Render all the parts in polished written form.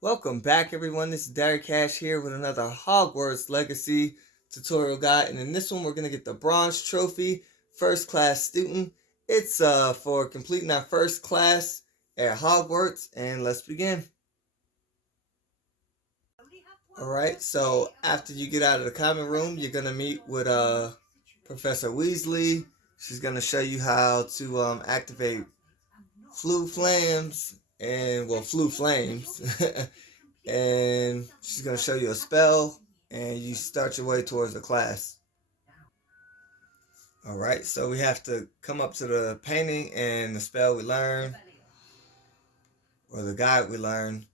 Welcome back, everyone. This is Derek Cash here with another Hogwarts Legacy tutorial guide, and in this one, we're gonna get the bronze trophy, first class student. It's for completing our first class at Hogwarts, and let's begin. All right. So after you get out of the common room, you're gonna meet with Professor Weasley. She's gonna show you how to activate flu flames and flu flames. And she's going to show you a spell, and you start your way towards the class. All right, so we have to come up to the painting and the spell we learn, or the guide we learn.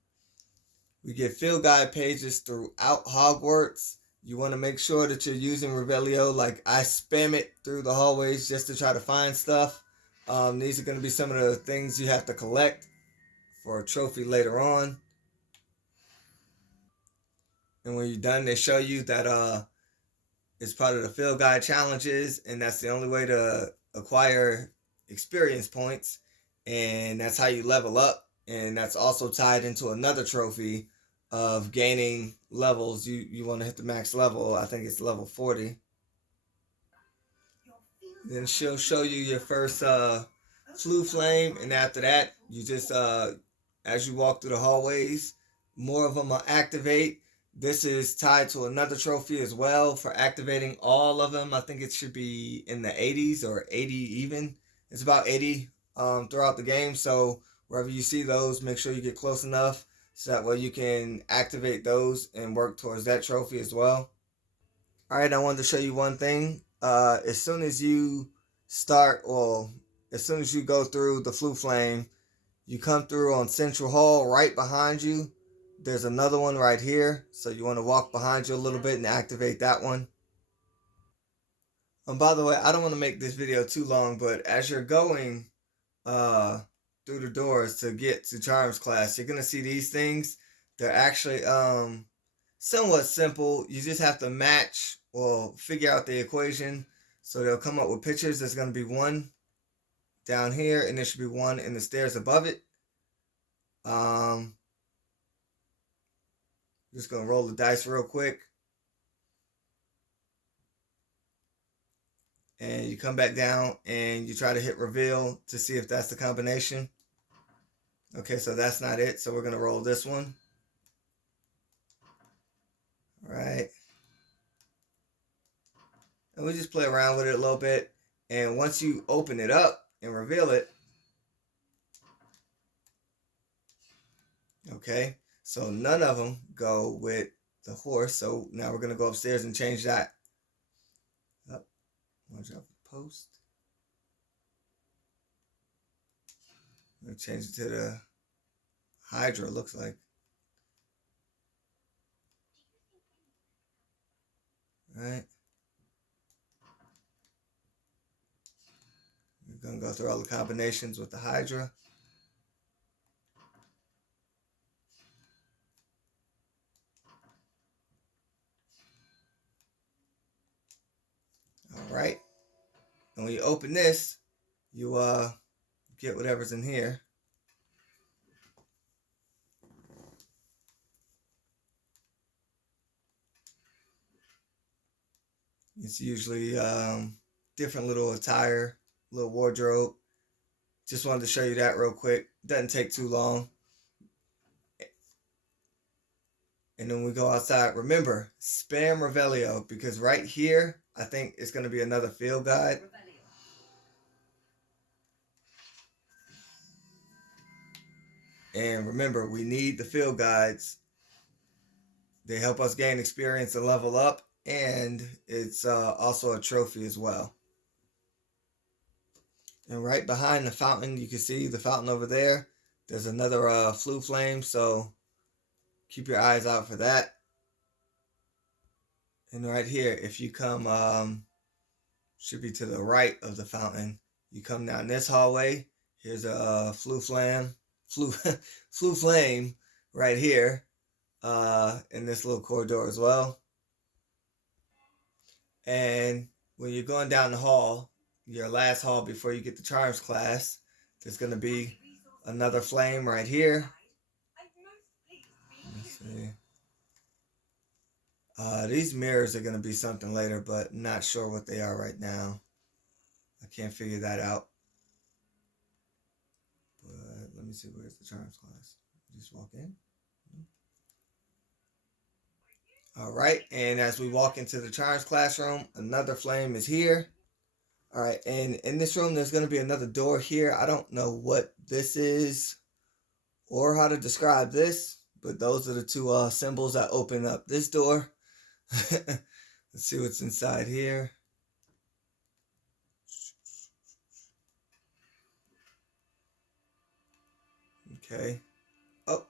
We get field guide pages throughout Hogwarts. You want to make sure that you're using Revelio. Like, I spam it through the hallways just to try to find stuff. These are going to be some of the things you have to collect for a trophy later on. And when you're done, they show you that it's part of the field guide challenges, and that's the only way to acquire experience points, and that's how you level up. And that's also tied into another trophy of gaining levels. You want to hit the max level. I think it's level 40. Then she'll show you your first flu flame, and after that, you just as you walk through the hallways, more of them will activate. This is tied to another trophy as well for activating all of them. I think it should be in the 80s or 80 even. It's about 80 throughout the game. So wherever you see those, make sure you get close enough so that way you can activate those and work towards that trophy as well. All right, I wanted to show you one thing. As soon as you as soon as you go through the flu flame, you come through on Central Hall right behind you. There's another one right here. So you want to walk behind you a little bit and activate that one. And by the way, I don't want to make this video too long, but as you're going uh, through the doors to get to Charms class, you're going to see these things. They're actually somewhat simple. You just have to figure out the equation. So they'll come up with pictures. There's going to be one down here, and there should be one in the stairs above it. Just going to roll the dice real quick. And you come back down and you try to hit reveal to see if that's the combination. Okay, so that's not it. So we're going to roll this one. All right. And we just play around with it a little bit. And once you open it up and reveal it, okay, so none of them go with the horse. So now we're going to go upstairs and change that. Up. Watch out for the post. I'm going to change it to the Hydra, looks like. All right. We're going to go through all the combinations with the Hydra. All right. And when you open this, you get whatever's in here. It's usually different little attire, little wardrobe. Just wanted to show you that real quick. Doesn't take too long. And then we go outside. Remember, spam Revelio, because right here, I think it's going to be another field guide. And remember, we need the field guides. They help us gain experience and level up. And it's also a trophy as well. And right behind the fountain, you can see the fountain over there. There's another flu flame, so keep your eyes out for that. And right here, if you come, should be to the right of the fountain. You come down this hallway. Here's a flu flame right here in this little corridor as well. And when you're going down the hall, your last hall before you get to Charms class, there's going to be another flame right here. These mirrors are going to be something later, but not sure what they are right now. I can't figure that out. But let me see, where's the charms class? Just walk in. All right, and as we walk into the charms classroom, another flame is here. All right, and in this room, there's going to be another door here. I don't know what this is or how to describe this, but those are the two symbols that open up this door. Let's see what's inside here. Okay. Oh,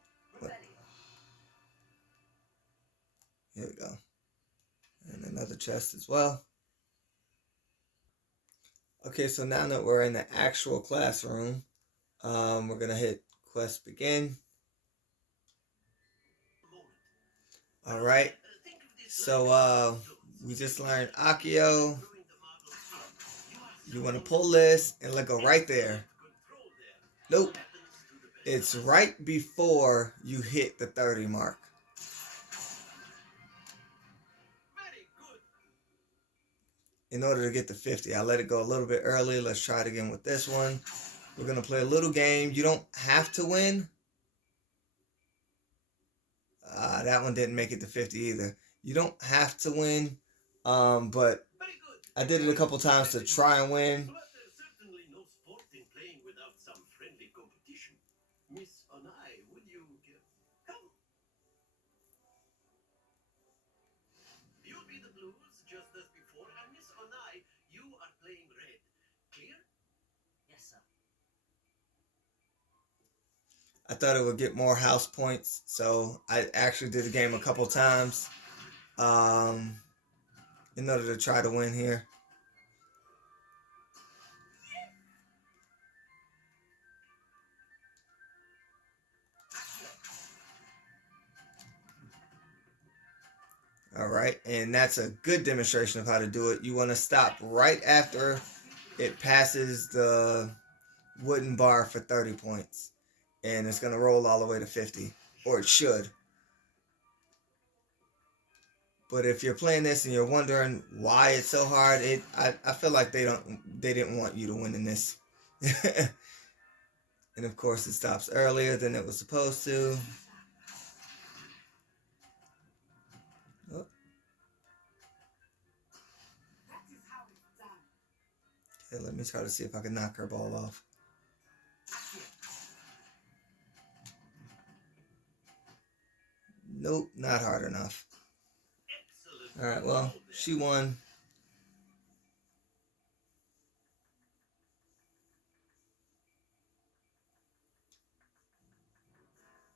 here we go. And another chest as well. Okay, so now that we're in the actual classroom, we're gonna hit quest begin. All right. So we just learned Accio. You want to pull this and let go right there. Nope. It's right before you hit the 30 mark. In order to get to 50, I let it go a little bit early. Let's try it again with this one. We're going to play a little game. You don't have to win. That one didn't make it to 50 either. You don't have to win, but I did it a couple times to try and win. Miss Onai, would you come? You'll be the blues just as before, and Miss Onai, you are playing red. Clear? Yes, sir. I thought it would get more house points, so I actually did the game a couple times in order to try to win here. All right, and that's a good demonstration of how to do it. You want to stop right after it passes the wooden bar for 30 points, and it's going to roll all the way to 50, or it should. But if you're playing this and you're wondering why it's so hard, I feel like they didn't want you to win in this. And of course it stops earlier than it was supposed to. Oh. Okay, let me try to see if I can knock her ball off. Nope, not hard enough. Alright, well, she won.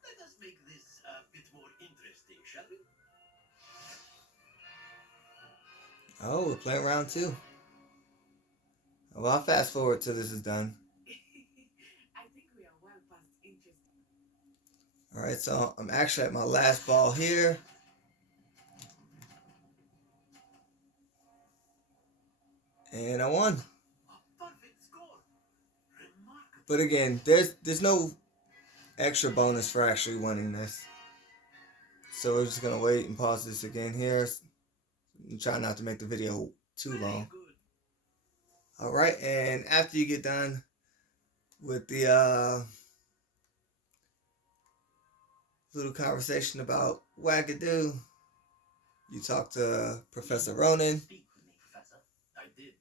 Let us make this a bit more interesting, shall we? Oh, we're playing round two. Well, I'll fast forward till this is done. I think we are well past interesting. Alright, so I'm actually at my last ball here. And I won. Perfect score. Remarkable. But again, there's no extra bonus for actually winning this. So we're just gonna wait and pause this again here. And try not to make the video too long. Alright, and after you get done with the little conversation about Wagadoo, you talk to Professor Ronan. Speak with me, Professor. I did.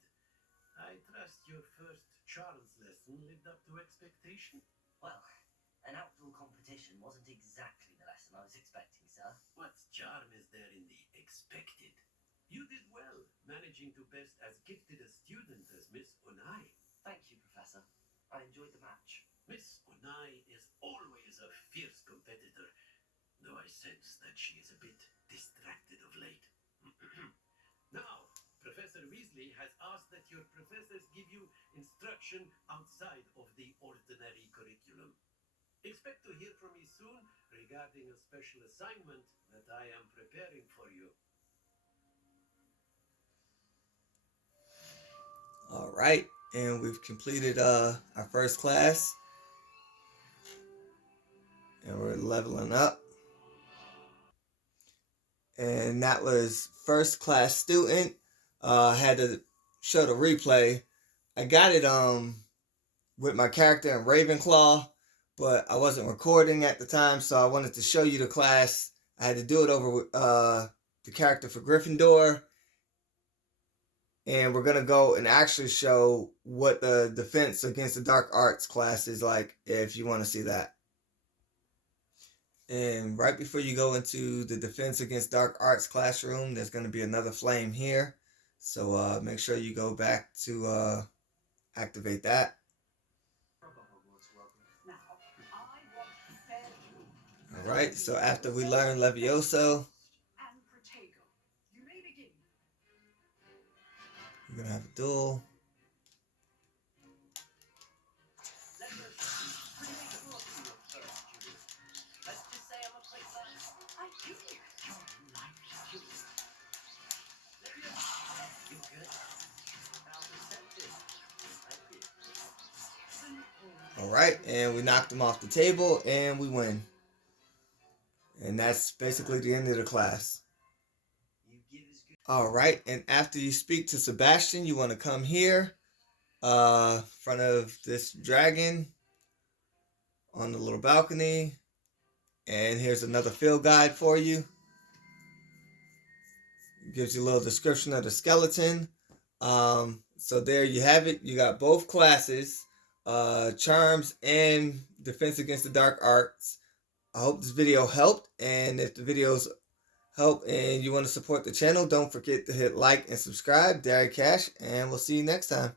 I trust your first charms lesson lived up to expectation. Well, an outdoor competition wasn't exactly the lesson I was expecting, sir. What charm is there in the expected? You did well, managing to best as gifted a student as Miss Onai. Thank you, Professor. I enjoyed the match. Miss Onai is always a fierce competitor, though I sense that she is a bit distracted of late. Now, Professor Weasley has asked that your professors give you instruction outside of the ordinary curriculum. Expect to hear from me soon regarding a special assignment that I am preparing for you. All right, and we've completed our first class, and we're leveling up. and that was first class student. Had to show the replay. I got it with my character in Ravenclaw, but I wasn't recording at the time, so I wanted to show you the class. I had to do it over with the character for Gryffindor, and we're gonna go and actually show what the defense against the dark arts class is like, if you want to see that. And right before you go into the defense against dark arts classroom, there's going to be another flame here, so make sure you go back to activate that. All right, so after we learn Levioso, we're going to have a duel. All right, and we knocked him off the table, and we win. And that's basically the end of the class. All right, and after you speak to Sebastian, you want to come here, front of this dragon on the little balcony. And here's another field guide for you. It gives you a little description of the skeleton. So there you have it. You got both classes, Charms and Defense Against the Dark Arts. I hope this video helped, and if the videos help and you want to support the channel, don't forget to hit like and subscribe. Derry Cash, and we'll see you next time.